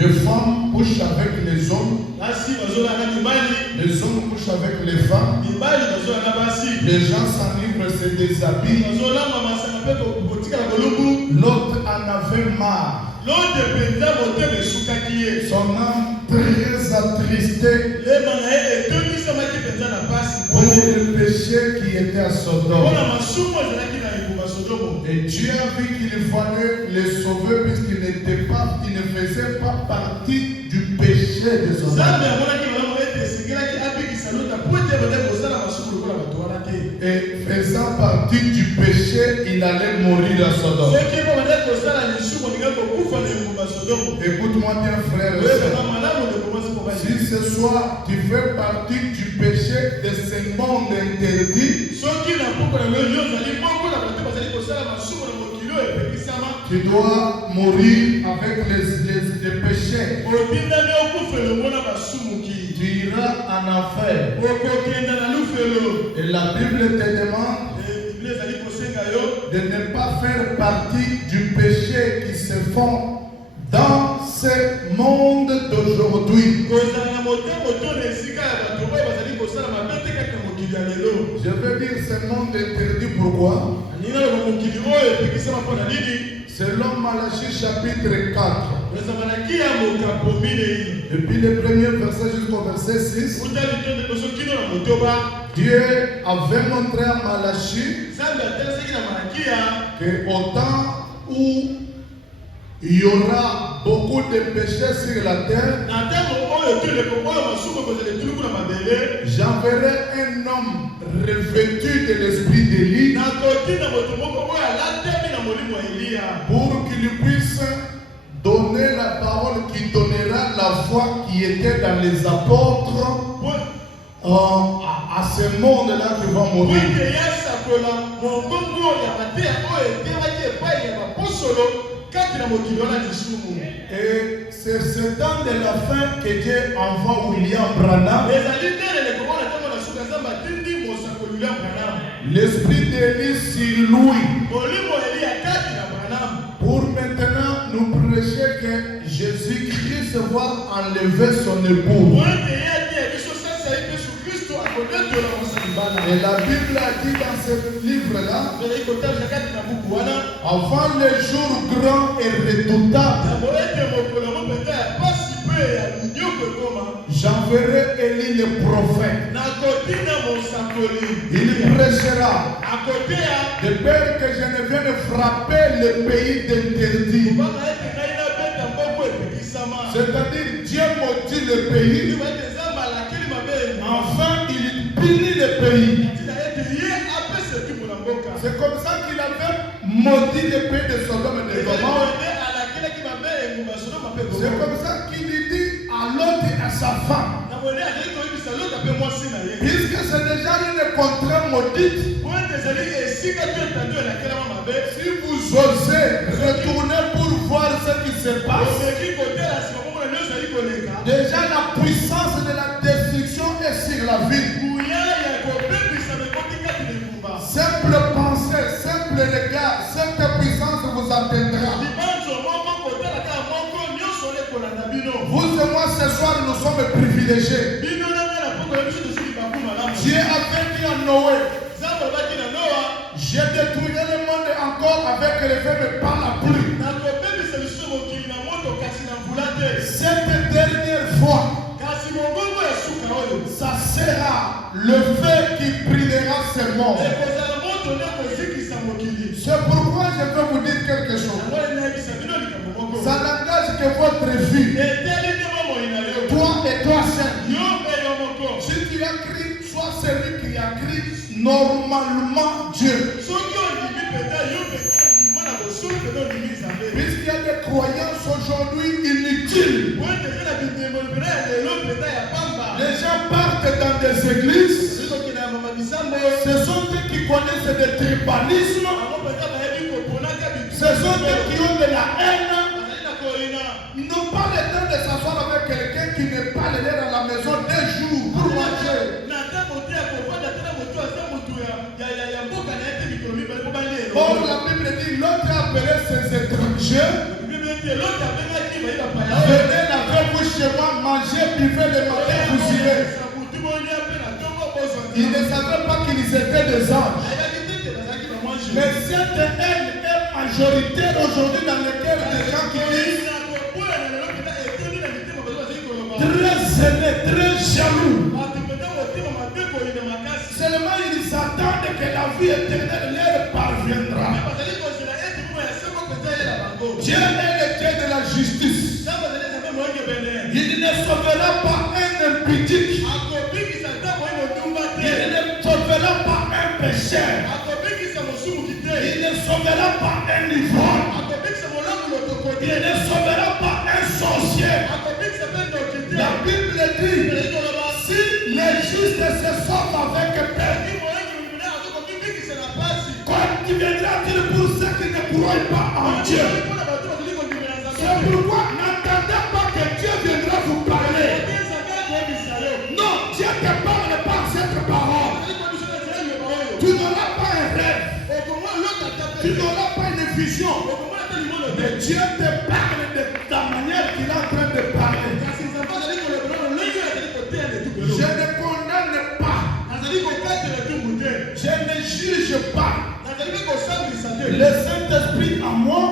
Les femmes couchent avec les hommes. Les hommes couchent avec les femmes. Les gens s'enivrent, se déshabillent. L'autre en avait marre. Son âme très attristée pour le péché qui était à Sodome. Et Dieu a vu qu'il fallait les sauver puisqu'il ne faisait pas partie du péché de Sodome. Et faisant partie du péché, il allait mourir à Sodome. Écoute-moi bien, frère et soeur. Si ce soir tu fais partie du péché de ce monde interdit, tu dois mourir avec les péchés. Tu iras en enfer. Et la Bible te demande de ne pas faire partie du péché qui se font dans ce monde d'aujourd'hui. Je veux dire ce monde interdit, pourquoi? Selon Malachie chapitre 4. Depuis le premier verset jusqu'au verset 6. Dieu avait montré à Malachie qu'au temps où il y aura beaucoup de péchés sur la terre, j'enverrai un homme revêtu de l'esprit d'Élie pour qu'il puisse donner la parole qui donnera la foi qui était dans les apôtres à ce monde-là qui va mourir. Et c'est ce temps de la fin que Dieu envoie William Branham. L'esprit d'Élie sur lui. Pour maintenant nous prêcher que Jésus-Christ va enlever son époux. Et la Bible a dit dans ce livre-là, avant le jour grand et redoutable, j'enverrai Élie le prophète. Il prêchera de peur que je ne vienne frapper le pays d'interdit. C'est-à-dire Dieu maudit le pays. Enfin, il punit le pays. C'est comme ça qu'il avait maudit le pays de Sodome et de Gomorrhe. C'est comme ça qu'il dit à l'autre et à sa femme. Puisque c'est déjà une contrée maudite. Si vous osez retourner pour voir ce qui se passe, déjà la puissance de la destruction est sur la ville. Simple pensée, simple regard, simple puissance vous atteindra. Vous et moi ce soir nous sommes privilégiés. Dieu avait dit à Noé, j'ai détruit le monde encore avec le feu mais pas la pluie. Cette dernière fois, ça sera le feu qui brûlera ces morts. C'est pourquoi je veux vous dire quelque chose. Ça n'engage que votre vie. Toi et toi seul. Si tu as crié, sois celui qui a crié normalement Dieu. Puisqu'il y a des croyances aujourd'hui inutiles. Les gens partent dans des églises. Ce sont ceux qui connaissent le tribalisme. Ce sont ceux qui ont de la haine. Ils n'ont pas le temps de s'asseoir avec quelqu'un qui n'est pas allé dans la maison 2 jours pour manger. Or la Bible dit l'autre a appelé ses étrangers. Venez chez moi, mangez, buvez le matin, vous irez. Ils ne savaient pas qu'ils étaient des anges. Mais cette haine est majoritaire aujourd'hui dans le cœur des gens qui disent très zélés, très jaloux. Seulement ils attendent que la vie éternelle leur parviendra. Dieu est le Dieu de la justice. Il ne sauvera pas un impudique. Il ne sauvera pas un pécheur. Il ne sauvera pas un ivrogne. Il ne sauvera pas un sorcier. La Bible dit, si les justes se sauvent avec paix, quand tu viendras dire pour ceux qui ne croient pas en Dieu. C'est pourquoi n'attendez pas que Dieu viendra vous parler. Non, Dieu te parle par cette parole. Tu n'auras pas un rêve. Tu n'auras pas une vision. Mais Dieu te parle de ta manière qu'il est en train de parler. Je ne condamne pas. Je ne juge pas. Le Saint-Esprit en moi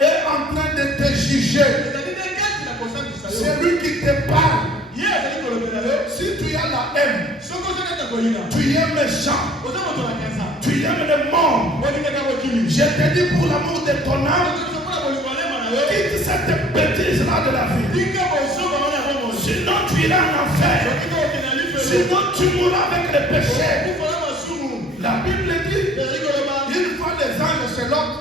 est en train de te juger. C'est lui qui te parle. Si tu as la haine, tu es méchant, tu aimes le monde, je te dis pour l'amour de ton âme, quitte cette bêtise-là de la vie. Sinon tu iras en enfer. Sinon tu mourras avec le péché. La Bible dit, une fois les anges chez l'autre,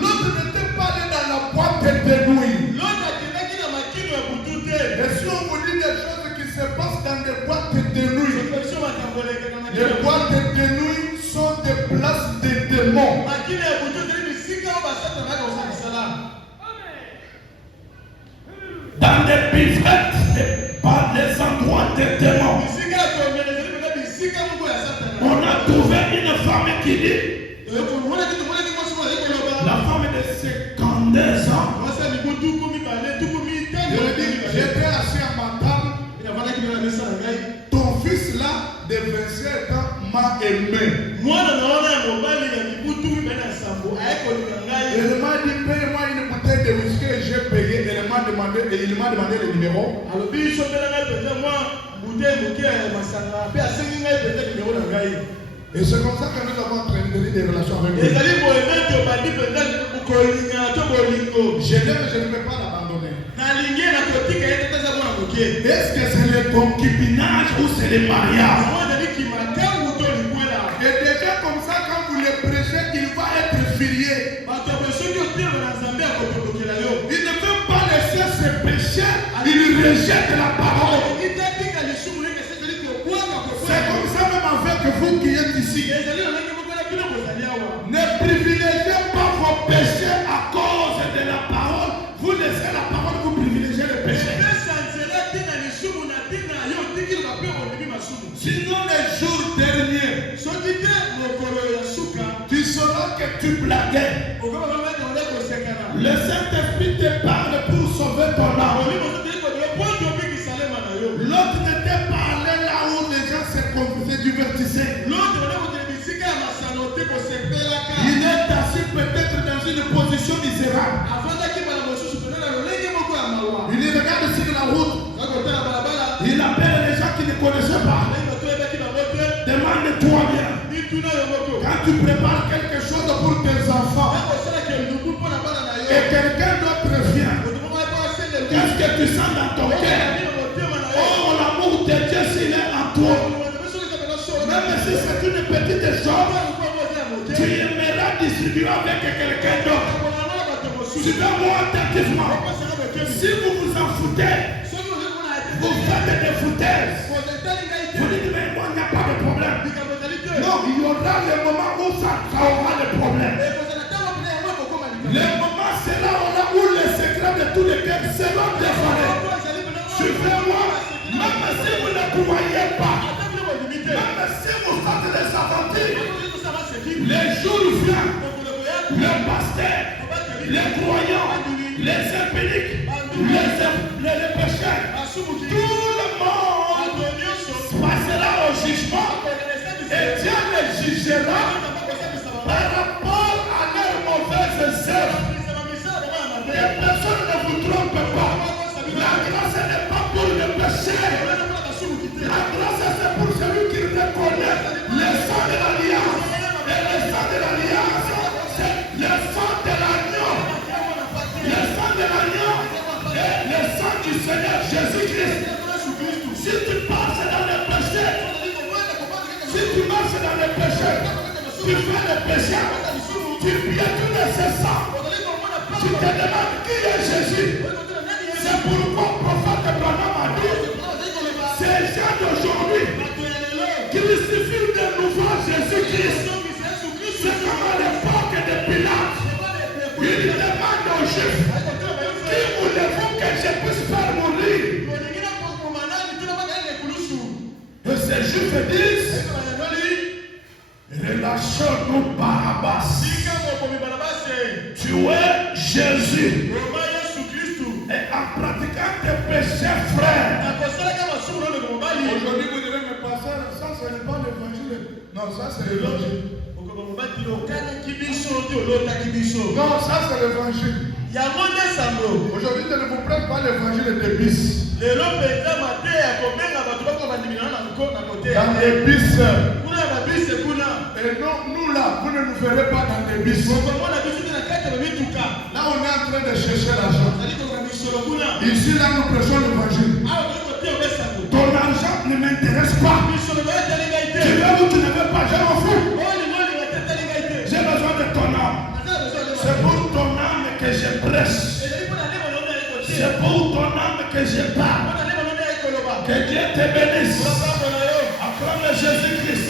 l'autre n'était pas allé dans la boîte de nuit. Et si on vous dit des choses qui se passent dans des boîtes de nuit, les boîtes de nuit sont des places de démons. Dans des bivrettes, par des endroits de démons. On a trouvé une femme qui dit, la femme de 52 ans, j'étais assis à ma table, ton fils là de 27 ans m'a aimé. Il m'a dit, paye-moi une bouteille de whisky et j'ai payé. Il m'a demandé le numéro. Et c'est comme ça que nous avons entretenu des relations avec lui. Je l'aime, je ne peux pas l'abandonner. Est-ce que c'est le concubinage ou c'est le mariage? Et déjà comme ça, quand vous le prêchez, il va être filié. Il ne veut pas laisser ses péchés, il rejette la parole. C'est comme ça même avec vous qui êtes ici. Ne privilégiez pas vos péchés à cause de la parole. Vous laissez la parole, vous privilégiez le péché. Sinon les jours derniers, tu sauras que tu blaguais. Le Saint-Esprit te parle pour sauver ton âme. L'autre n'était pas allé là où les gens se divertissaient. Il est assis peut-être dans une position misérable. Il regarde sur la route. Il appelle les gens qui ne connaissaient pas. Demande-toi bien. Quand tu prépares quelque chose pour tes enfants et quelqu'un d'autre vient, qu'est-ce que tu sens dans ton cœur? Oh, l'amour de Dieu, s'il est en toi. Même si c'est une petite chose, tu aimeras distribuer avec quelqu'un d'autre. Suivez-moi attentivement. Si vous vous en foutez, vous faites des foutaises. Vous dites, mais moi, il n'y a pas de problème. Non, il y aura le moment où ça aura le problème. Le moment sera où le secret de tous les cœurs sera dévoilé. Suivez-moi, même si vous ne croyez pas, même si vous faites des aventures, les jours viennent, le pasteur, les croyants, les impédiques, les péchés. Tout le monde passera au jugement et Dieu les jugera par rapport à leurs mauvaises œuvres. Les personnes ne vous trompent pas. La grâce n'est pas pour le péché. La grâce c'est pour celui qui reconnaît le sang de l'alliance. Et le sang de l'alliance, c'est le sang de l'agneau. Le sang de l'agneau et le sang du Seigneur Jésus-Christ. Si tu passes dans le péché, si tu marches dans le péché, tu fais le péché, tu piétines ce sang. Tu te demandes qui est Jésus. C'est pourquoi le prophète Branham a dit, ces gens d'aujourd'hui qui justifient de nouveau Jésus-Christ, c'est comme à l'époque de Pilate. Il demande aux Juifs, qui voulez-vous que je puisse faire mourir? Et ces Juifs disent, relâchons-nous Barabbas. Tuez Jésus. Et en pratiquant tes péchés, frère. Aujourd'hui, vous direz, mais pasteur, ça, ce n'est pas l'évangile. Non, ça, c'est l'évangile. Non, ça, c'est l'évangile. Aujourd'hui, je ne vous prête pas l'évangile des bis. Dans les bis. Et non, nous là, vous ne nous verrez pas dans les bis. Là, on est en train de chercher l'argent. Ici, là, nous prêchons l'évangile. Ton argent ne m'intéresse pas. Tu veux ou tu ne veux pas, je m'en fous. J'ai besoin de ton âme. C'est pour ton âme que je prêche. C'est pour ton âme que je parle. Que Dieu te bénisse. Acclame Jésus-Christ.